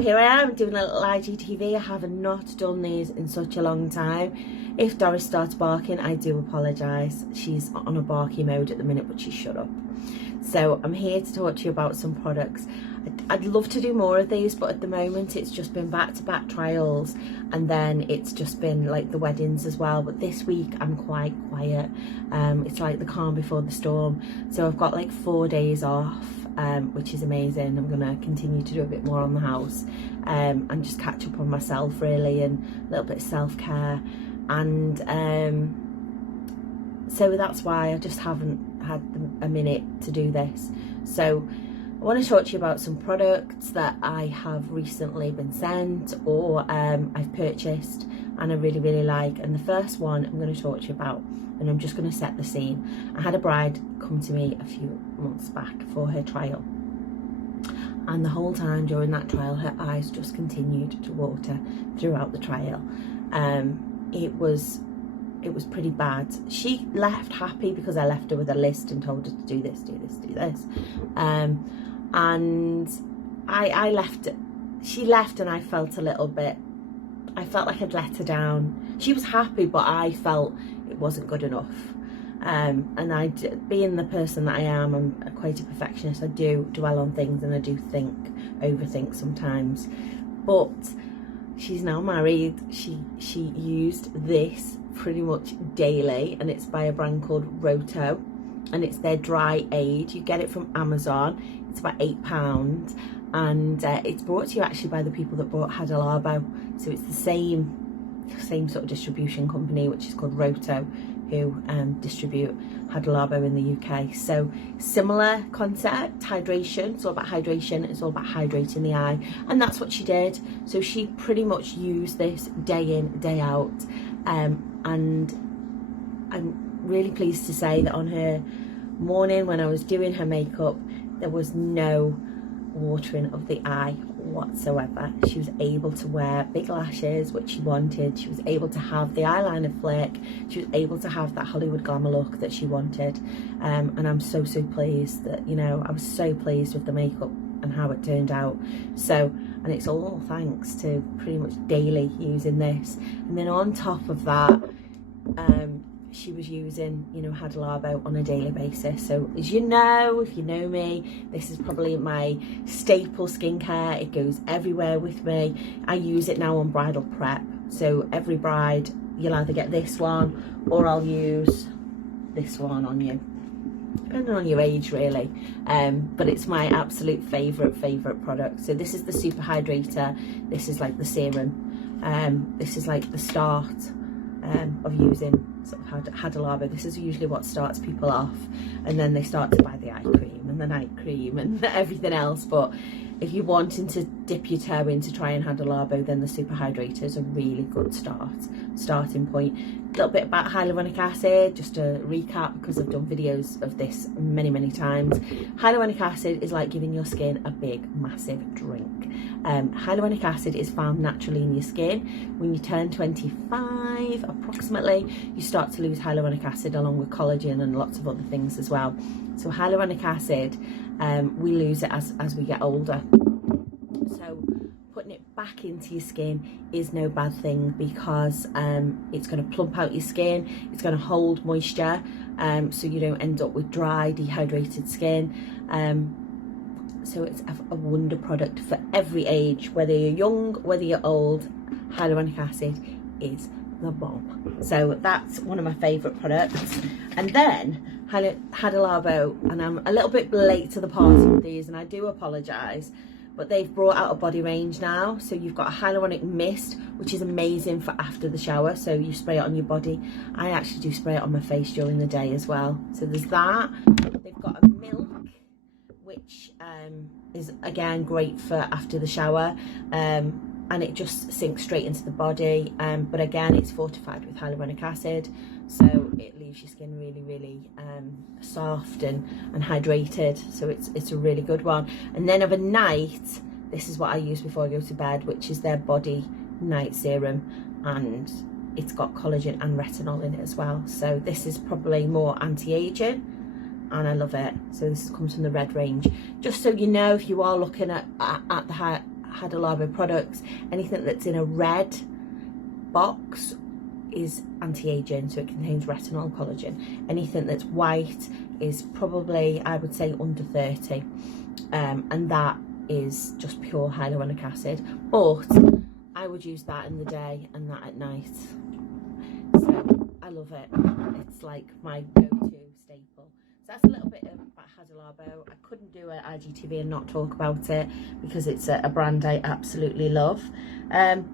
Here I am doing a little IGTV. I have not done these in such a long time. If Doris starts barking, I do apologise. She's on a barky mode at the minute, but she's shut up. So I'm here to talk to you about some products. I'd love to do more of these, but at the moment it's just been back-to-back trials, and then it's just been like the weddings as well. But this week I'm quite quiet. It's like the calm before the storm. So I've got like 4 days off, which is amazing. I'm gonna continue to do a bit more on the house, and just catch up on myself really, and a little bit of self-care. And so that's why I just haven't had a minute to do this. So I want to talk to you about some products that I have recently been sent, or I've purchased and I really like. And the first one I'm going to talk to you about, and I'm just going to set the scene. I had a bride come to me a few months back for her trial, and the whole time during that trial her eyes just continued to water throughout the trial. It was pretty bad. She left happy because I left her with a list and told her to do this, do this, do this. And I left, she left, and I felt a little bit, I felt like I'd let her down. She was happy, but I felt it wasn't good enough. And being the person that I am, I'm quite a perfectionist. I do dwell on things, and I do overthink sometimes. But she's now married. She used this pretty much daily, and it's by a brand called Rohto, and it's their dry aid. You get it from Amazon. It's about £8, and it's brought to you actually by the people that bought Hada Labo. So it's the same sort of distribution company, which is called Rohto, who distribute Hada Labo in the UK. So similar concept, hydration. It's all about hydration. It's all about hydrating the eye, and that's what she did. So she pretty much used this day in, day out, and I'm really pleased to say that on her morning when I was doing her makeup, there was no watering of the eye whatsoever. She was able to wear big lashes, which she wanted. She was able to have the eyeliner flick. She was able to have that Hollywood glamour look that she wanted. And I'm so pleased that, you know, I was so pleased with the makeup and how it turned out. So, and it's all thanks to pretty much daily using this. And then on top of that, she was using, you know, Hada Labo on a daily basis. So as you know, if you know me, this is probably my staple skincare. It goes everywhere with me. I use it now on bridal prep. So every bride, you'll either get this one, or I'll use this one on you, depending on your age really. But it's my absolute favorite product. So this is the super hydrator. This is like the serum. This is like the start of using sort of Hada Labo. This is usually what starts people off, and then they start to buy the eye cream and the night cream and everything else. But if you're wanting to dip your toe into trying Hada Labo, then the super hydrator is a really good starting point. A little bit about hyaluronic acid, just to recap, because I've done videos of this many times. Hyaluronic acid is like giving your skin a big massive drink. Hyaluronic acid is found naturally in your skin. When you turn 25 approximately, you start to lose hyaluronic acid along with collagen and lots of other things as well. So hyaluronic acid, we lose it as we get older. So putting it back into your skin is no bad thing, because it's going to plump out your skin. It's going to hold moisture, so you don't end up with dry, dehydrated skin. So it's a wonder product for every age, whether you're young, whether you're old. Hyaluronic acid is the bomb. So that's one of my favourite products. And then Hada Labo, and I'm a little bit late to the party with these, and I do apologise, but they've brought out a body range now. So you've got a hyaluronic mist, which is amazing for after the shower. So you spray it on your body. I actually do spray it on my face during the day as well. So there's that. They've got a milk, which is again great for after the shower, and it just sinks straight into the body, but again it's fortified with hyaluronic acid, so it leaves your skin really soft and hydrated. So it's a really good one. And then of a night, this is what I use before I go to bed, which is their body night serum, and it's got collagen and retinol in it as well. So this is probably more anti-aging, and I love it. So this comes from the red range. Just so you know, if you are looking at the Hada Labo products. Anything that's in a red box is anti-aging, so it contains retinol and collagen. Anything that's white is probably, I would say, under 30, and that is just pure hyaluronic acid, but I would use that in the day and that at night. So I love it. It's like my go-to staple. So that's a little bit about Hada Labo. I couldn't do an IGTV and not talk about it because it's a brand I absolutely love. I'm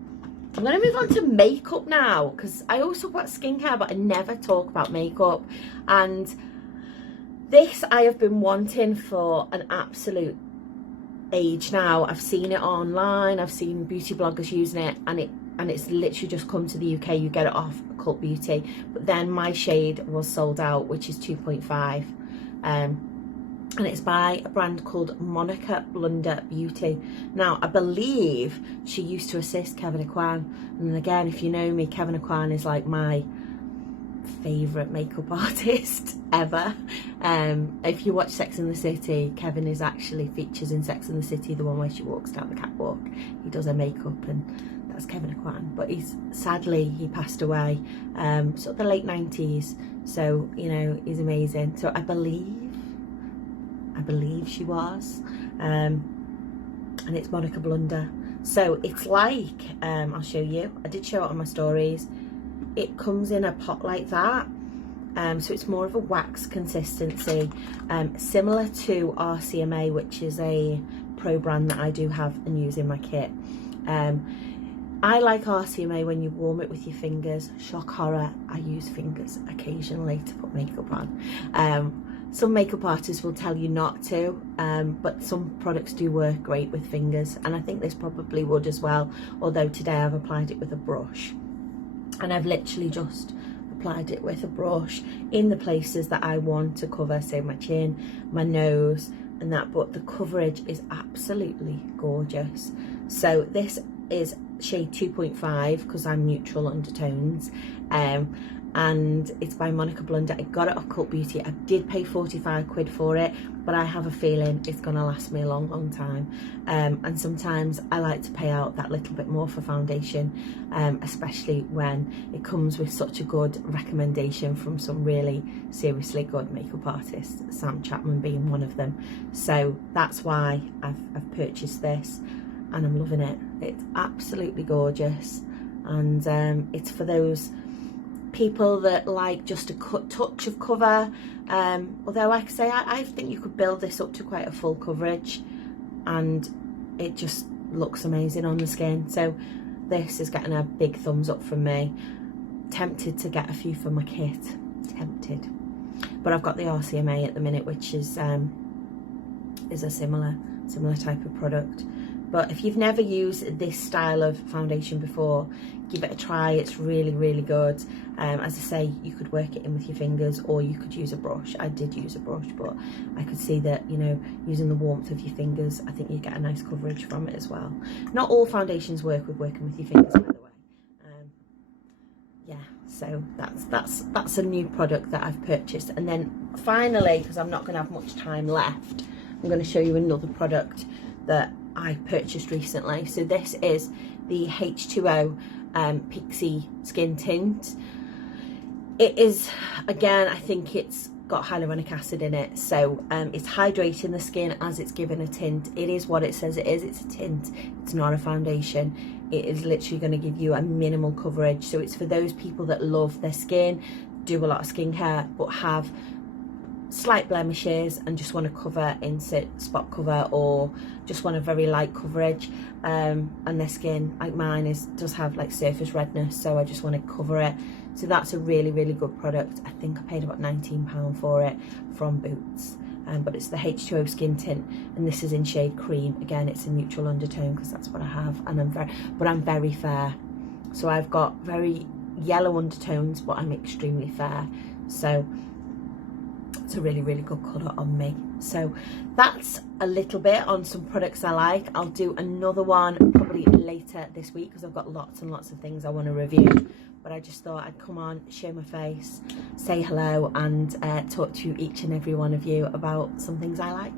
going to move on to makeup now, because I always talk about skincare but I never talk about makeup, and this I have been wanting for an absolute age now. I've seen it online, I've seen beauty bloggers using it, and it's literally just come to the UK. You get it off Cult Beauty, but then my shade was sold out, which is 2.5, and it's by a brand called Monica Blunder Beauty. Now I believe she used to assist Kevin Aquan, and again, if you know me, Kevin Aquan is like my favourite makeup artist ever. If you watch Sex and the City, Kevin is actually features in Sex and the City, the one where she walks down the catwalk. He does her makeup, and that's Kevin Aquan. But sadly he passed away sort of the late 90s, so you know, he's amazing. So I believe she was, and it's Monica Blunder. So it's like, I'll show you, I did show it on my stories. It comes in a pot like that, so it's more of a wax consistency, similar to RCMA, which is a pro brand that I do have and use in my kit. I like RCMA when you warm it with your fingers. Shock horror, I use fingers occasionally to put makeup on. Some makeup artists will tell you not to, but some products do work great with fingers, and I think this probably would as well, although today I've applied it with a brush. And I've literally just applied it with a brush in the places that I want to cover, so my chin, my nose and that, but the coverage is absolutely gorgeous. So this is shade 2.5 because I'm neutral undertones, and it's by Monica Blunder. I got it off Cult Beauty. I did pay 45 quid for it, but I have a feeling it's gonna last me a long time, and sometimes I like to pay out that little bit more for foundation, especially when it comes with such a good recommendation from some really seriously good makeup artists, Sam Chapman being one of them. So that's why I've purchased this, and I'm loving it. It's absolutely gorgeous, and it's for those people that like just a touch of cover, although like I say, I think you could build this up to quite a full coverage and it just looks amazing on the skin. So this is getting a big thumbs up from me. Tempted to get a few for my kit, tempted, but I've got the RCMA at the minute, which is a similar type of product. But if you've never used this style of foundation before, give it a try. It's really good. As I say, you could work it in with your fingers, or you could use a brush. I did use a brush, but I could see that, you know, using the warmth of your fingers, I think you get a nice coverage from it as well. Not all foundations work with working with your fingers, by the way. Yeah, so that's a new product that I've purchased. And then finally, because I'm not going to have much time left, I'm going to show you another product that I purchased recently. So this is the H2O Pixie Skin Tint. It is, again, I think it's got hyaluronic acid in it, so it's hydrating the skin as it's given a tint. It is what it says it is. It's a tint, it's not a foundation. It is literally going to give you a minimal coverage, so it's for those people that love their skin, do a lot of skincare, but have slight blemishes and just want to cover in spot cover, or just want a very light coverage, and their skin, like mine, does have like surface redness, so I just want to cover it. So that's a really good product. I think I paid about £19 for it from Boots, but it's the H2O Skin Tint, and this is in shade Cream. Again, it's a neutral undertone because that's what I have, and I'm very fair, so I've got very yellow undertones, but I'm extremely fair, so it's a really good colour on me. So that's a little bit on some products I like. I'll do another one probably later this week because I've got lots and lots of things I want to review, but I just thought I'd come on, show my face, say hello, and talk to each and every one of you about some things I like.